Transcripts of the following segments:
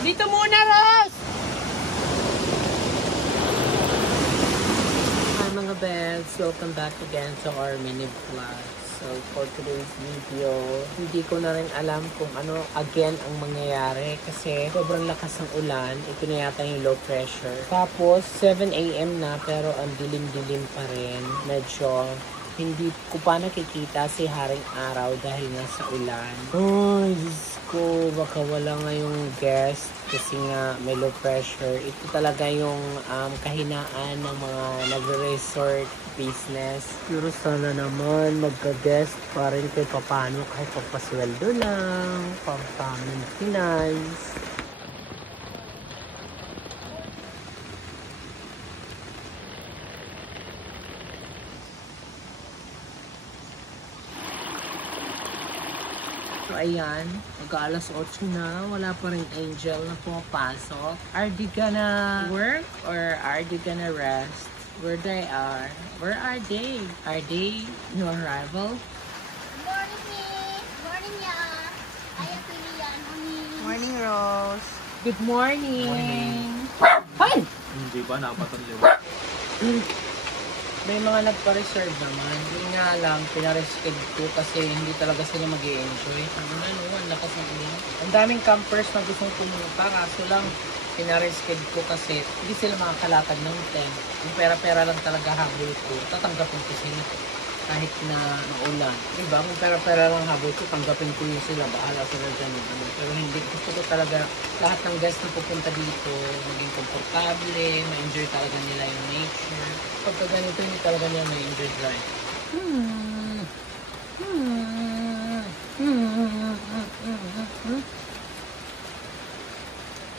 Dito muna, Ros! Hi mga beds, welcome back again to our mini vlog. So for today's video, hindi ko na rin alam kung ano again ang mangyayari kasi sobrang lakas ng ulan. Ito na yata yung low pressure. Tapos 7 AM na pero ang dilim-dilim pa rin. Medyo hindi ko pa nakikita si haring araw dahil nga sa ulan. Ay, Diyos ko, baka wala nga yung guest kasi nga may low pressure. Ito talaga yung kahinaan ng mga nagre-resort business. Pero sana naman magka-guest pa rin kahit papano, kahit papasweldo lang, pang-maintenance. So ayan, mag-alas 8 na, wala pa rin Angel na pumapasok. Are they gonna work or are they gonna rest? Where they are? Where are they? Are they new arrival? Morning, Miss. Morning, ya. Ayan, Pilihan. Morning, Rose. Good morning! Hi! Hindi ba? Napatan yun. May mga nagpa-reserve naman. Yun nga lang, pinareschedule ko kasi hindi talaga sila mag-i-enjoy. Ano na, no? Ang lakas ng ulan. Ang daming campers na gustong pumunta. Kaso lang, pinareschedule ko kasi hindi sila makakalakad ng tent. Yung pera-pera lang talaga habol ko. Tatanggapin ko sila kahit na maulan. Diba? Kung pera-pera lang habol ko, tanggapin ko yung sila. Bahala sila dyan. Ano. Pero hindi. Gusto ko talaga lahat ng guests na pupunta dito, maging komportable, ma-enjoy talaga nila yung nature. Pagka ganito, hindi talaga nila ma-enjoy drive.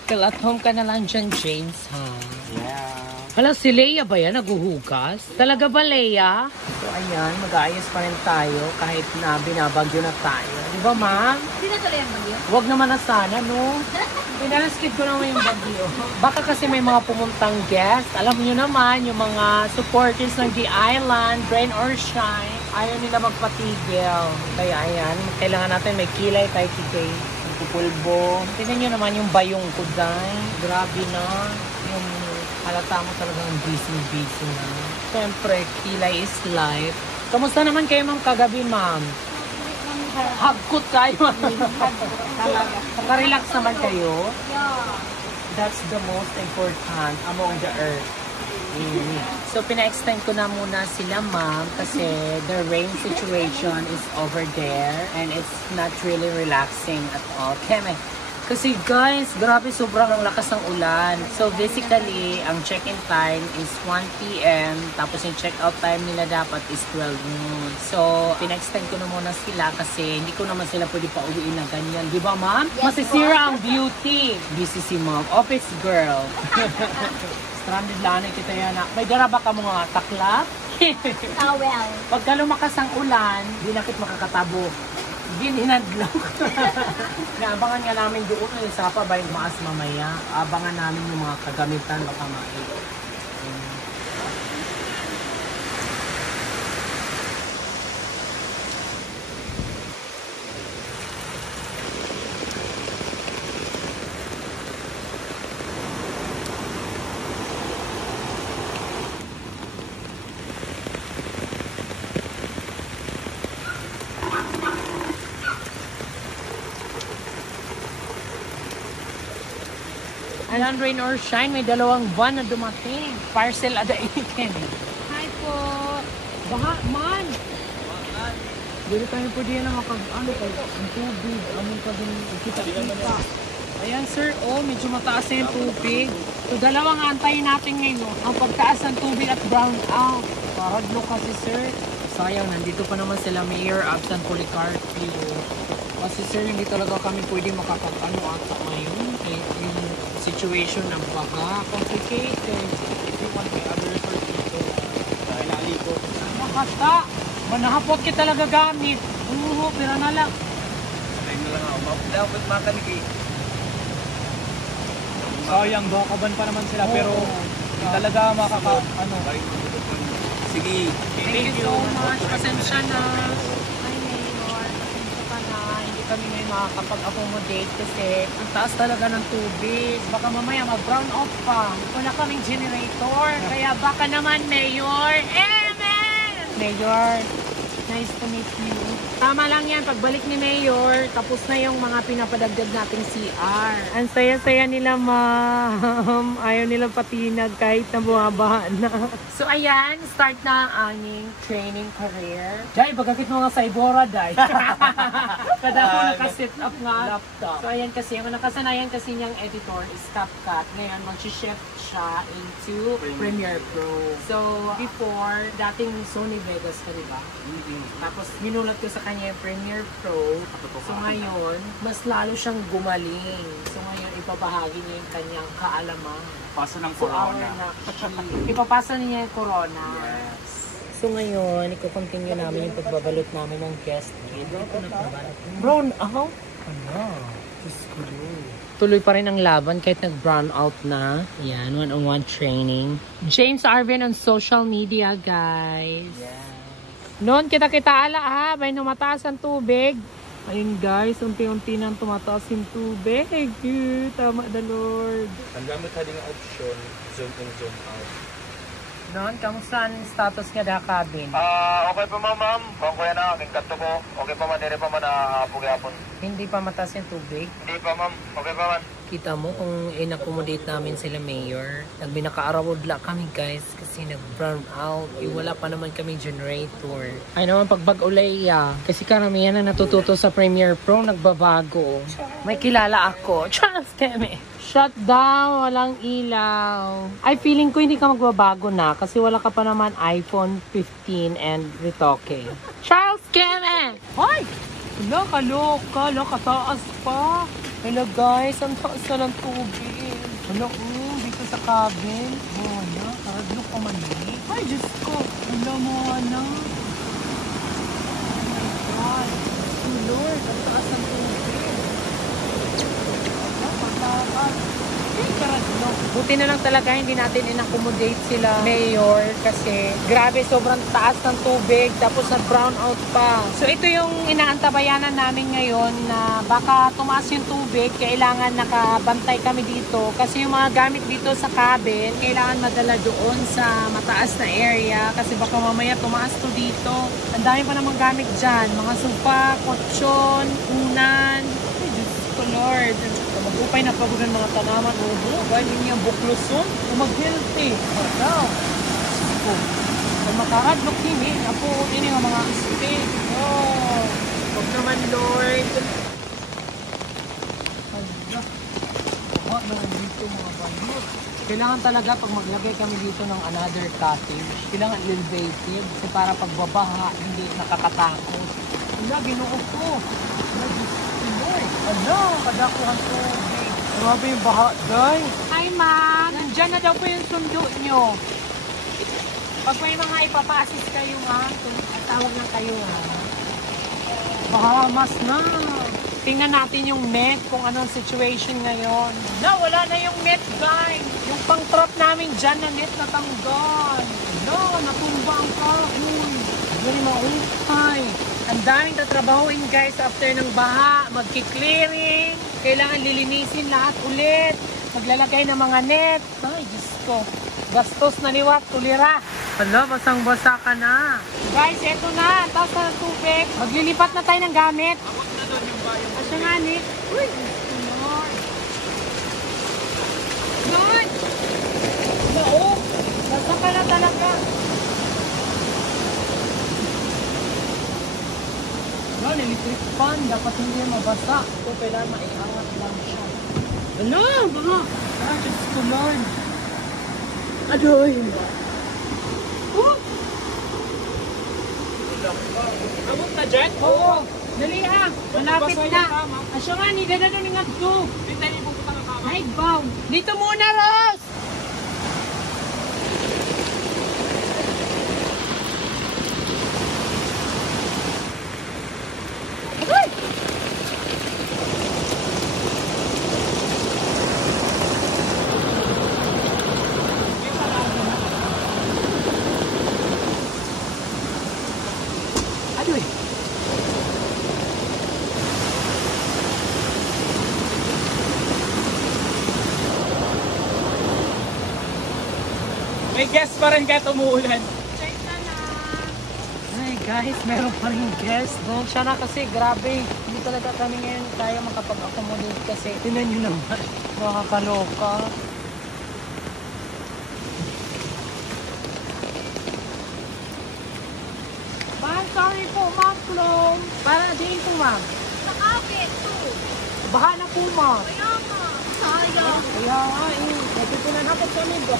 Till at home ka na lang dyan, James, ha? Yeah. Hala, si Leia ba yan? Naguhugas? Talaga ba, Leia? So, ayan, mag-aayos pa rin tayo kahit na binabagyo na tayo. Di ba, ma'am? Hindi na tuloy ang bagyo. Huwag naman na sana, no? Pinalaskid ko naman yung bagyo. Baka kasi may mga pumuntang guest. Alam niyo naman, yung mga supporters ng The Island, Rain or Shine, ayaw nila magpatigil. Kaya ayan, kailangan natin may kilay tayo kikay. Pulbo. Tingnan nyo naman yung bayong ko dahil. Grabe na. Yung halata mo talagang busy na. Siyempre, kilay is life. Kamusta naman kayo, ma'am, kagabi, ma'am? Hagkot tayo. Talaga. Nakarelax naman kayo. Yeah. That's the most important among the earth. So, pina-extend ko na muna sila, ma'am, kasi the rain situation is over there and it's not really relaxing at all. Kasi guys, grabe sobrang lakas ng ulan. So, basically, ang check-in time is 1 PM, tapos yung check-out time nila dapat is 12 noon. So, pina-extend ko na muna sila kasi hindi ko naman sila pwede pauwiin na ganyan. Di ba, ma'am? Yes, Masisira ang beauty. Busy si ma'am. Office girl. Stranded lang kita yan. May dara ba ka mga taklap? Towel. Pagka lumakas ang ulan, di na kit makakatabo. Ginhinadlaw. Naabangan nga namin doon sa Pabayong Maas mamaya. Abangan namin yung mga kagamitan baka mai. Ayan, Rain or Shine, may dalawang van na dumating. Parcel ada ikin. Hi po. Baha, man. Dili tayo po diyan na ano kayo, ang tubig, amon pa din kita-kita. Ayan sir, oh, medyo mataas na yung tubig. So, dalawang antayin natin ngayon, ang pagtaas ng tubig at brown out. Paradlo kasi sir. Sayang, nandito pa naman sila Mayor Absan Policarpio. Kasi sir, hindi talaga kami pwede makakapano ata ngayon. Yung situation ng baka, complicated. Hindi man may other resort dito. Dahil aliko. Makata! Manahapot kita talaga gamit. Pero na lang. Sanay na lang ako. Dapat makanig. Sayang, bakaban pa naman sila, pero hindi talaga ano. Sige. Thank you so much. Pasensya na. Ay, Mayor. Pasensya ka na. Hindi kami ngayon makakapag-accommodate kasi ang taas talaga ng tubig. Baka mamaya mag-brown out pa. Wala kaming generator. Kaya baka naman, Mayor. Amen! Mayor, nice to meet you. Tama lang yan, pagbalik ni Mayor, tapos na yung mga pinapadagdag nating CR. Ang saya-saya nila, ma'am. Ayaw nila patinag kahit na bumabaha na. So, ayan, start na ang aming training career. Jai, bagakit mo nga sa Ibora, Jai. Kada ako nakasit up nga laptop. So, ayan kasi, yung nakasanayan kasi niyang editor is CapCut. Ngayon, mag-shift siya into Premiere Pro. So, before, dating Sony Vegas ka, diba? Tapos, minulat ko sa kanya yung Premiere Pro. So, ngayon, mas lalo siyang gumaling. So, ngayon, ipabahagi niya yung kanyang kaalaman. Pasa ng So, corona. ipapasa niya yung corona. So, ngayon, iko-continue namin yung pagbabalot namin ng guest kit. Brown out? Ano? Tuloy pa rin ang laban kahit nag-brown out na. Yan, one-on-one training. James Arvin on social media, guys. Noon kita-kita ala ha, may numataas ang tubig. Ayun guys, unti-unti nang tumataas yung tubig. Tama the Lord. Ang gamit na din ang option, zoom in, zoom out. Noon, kamusta ang status nga da cabin? Okay pa ma'am. Kung kuya na, aking kanto ko. Okay pa man, dire pa man na hapon. Hindi pa mataas yung tubig. Hindi pa ma'am. Okay pa man. Kita mo kung in-accommodate namin sila mayor. Nagbinaka-arawodla kami guys kasi nag-brown out. Wala pa naman kami generator. Ay naman pag bag-ulay kasi karamihan na natututo sa Premiere Pro nagbabago. May kilala ako. Charles Teme. Shut down. Walang ilaw. Ay feeling ko hindi ka magbabago na kasi wala ka pa naman iPhone 15 and retoke. Charles Teme! Hoy! Wala, kaloka. Wala, kataas pa. Hello guys, ang taas na ng tubig. Hello, dito sa cabin. Wala, karadlo ka man eh. Ay, Diyos ko. Wala mo na. Oh my God. Oh Lord, ang taas ng tubig. Wala, pataas. Ay, karadlo. Buti na lang talaga hindi natin in-accommodate sila mayor kasi grabe sobrang taas ng tubig tapos na brown out pa. So ito yung inaantabayanan namin ngayon na baka tumaas yung tubig, kailangan nakabantay kami dito kasi yung mga gamit dito sa cabin kailangan madala doon sa mataas na area kasi baka mamaya tumaas to dito. Ang dami pa namang gamit dyan, mga sofa, kutsyon, unan. Ay, Diyos ko Lord. Mag-upay na pagod ng mga tanaman. Gawin niya bukluson. Mag-healthy. Wow. Kung makahadlok ini, apo ini nga mga steak. Oh. Huwag naman, Lord. Huwag naman dito mga bayot. Kailangan talaga pag maglagay kami dito ng another cottage, kailangan elevated kasi para pagbabaha, hindi nakakatakot. Wala, ginoo ko. Ano, kadakuhan tubig. Grabe yung baha, guys. Hi, ma'am. Nandyan na daw po yung sundo nyo. Pag may mga ipapa-assist kayo, ha, tawag na kayo, ha. Bahamas na. Tingnan natin yung net, kung anong situation ngayon. Na, wala na yung net, guys. Yung pang-trap namin dyan na net natanggal. No, natumba ang kahoy. Yan yung maupay. Ang daming tatrabahuin guys after ng baha, magki-clearing, kailangan lilinisin lahat ulit, maglalagay ng mga net. Ay, Diyos ko, gastos na liwat, tulira. Hala, basang-basa ka na. Guys, eto na, taas na ng tubig. Maglilipat na tayo ng gamit. Awag na doon yung bayo. Asya nga, Nick. Uy, Lord. Lord! Lord! Basta ka na talaga. Yan, electric fan. Dapat hindi mabasa. Ito, kailangan maiangat lang siya. Ano? Mga? Ah, Diyos ko, Lord. Adoy. Abot na dyan? Oo. Dali ha. Malapit na. Asya nga, hindi na doon nga ito. Ay, bow. Dito muna, Ross. May guest pa rin kahit umuulan. Ay guys, meron pa rin guest. Doon siya na kasi, grabe. Hindi talaga kami ngayon kaya makapag-accommodate kasi. Tinan nyo naman, makakaloka. Ma'am, sorry po, ma'am, Plum. Para din po, ma'am. Nakapit to. Baha na po, ma'am. Kaya nga. Sayang. Kaya nga, nagpipinan hapon kami ba?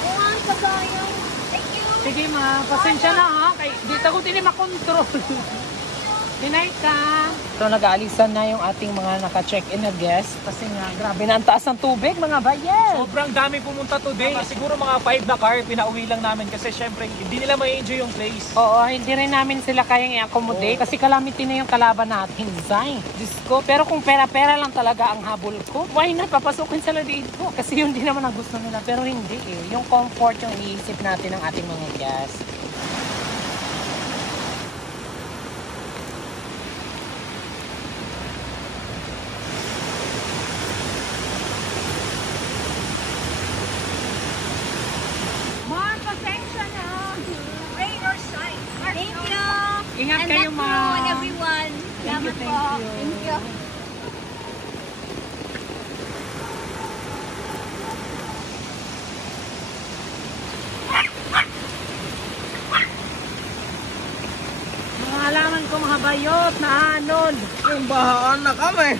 Oo nga, sayang. Thank you. Sige, ma'am. Pasensya na, ha? Kay, dito ko din makontrol. Dinay ka. So, nag-aalisan na yung ating mga naka-check-in na guest. Kasi nga, grabe na ang taas ng tubig, mga bayan. Sobrang dami pumunta today. Siguro mga 5 na car, pinauwi lang namin kasi syempre hindi nila ma-enjoy yung place. Oo, hindi rin namin sila kayang i-accommodate kasi calamity na yung kalaban natin, Zay. Diyos ko, pero kung pera-pera lang talaga ang habol ko, why not papasukin sila dito? Kasi yun din naman ang gusto nila, pero hindi eh. Yung comfort yung iisip natin ng ating mga guests. Ma'am, pasensya na. Rain or shine. Thank you. Ingat And kayo, that's ma'am. you and everyone. Salamat thank po. you. Thank you. Mga halaman ko, mga bayot na anod. Yung bahaan na kami.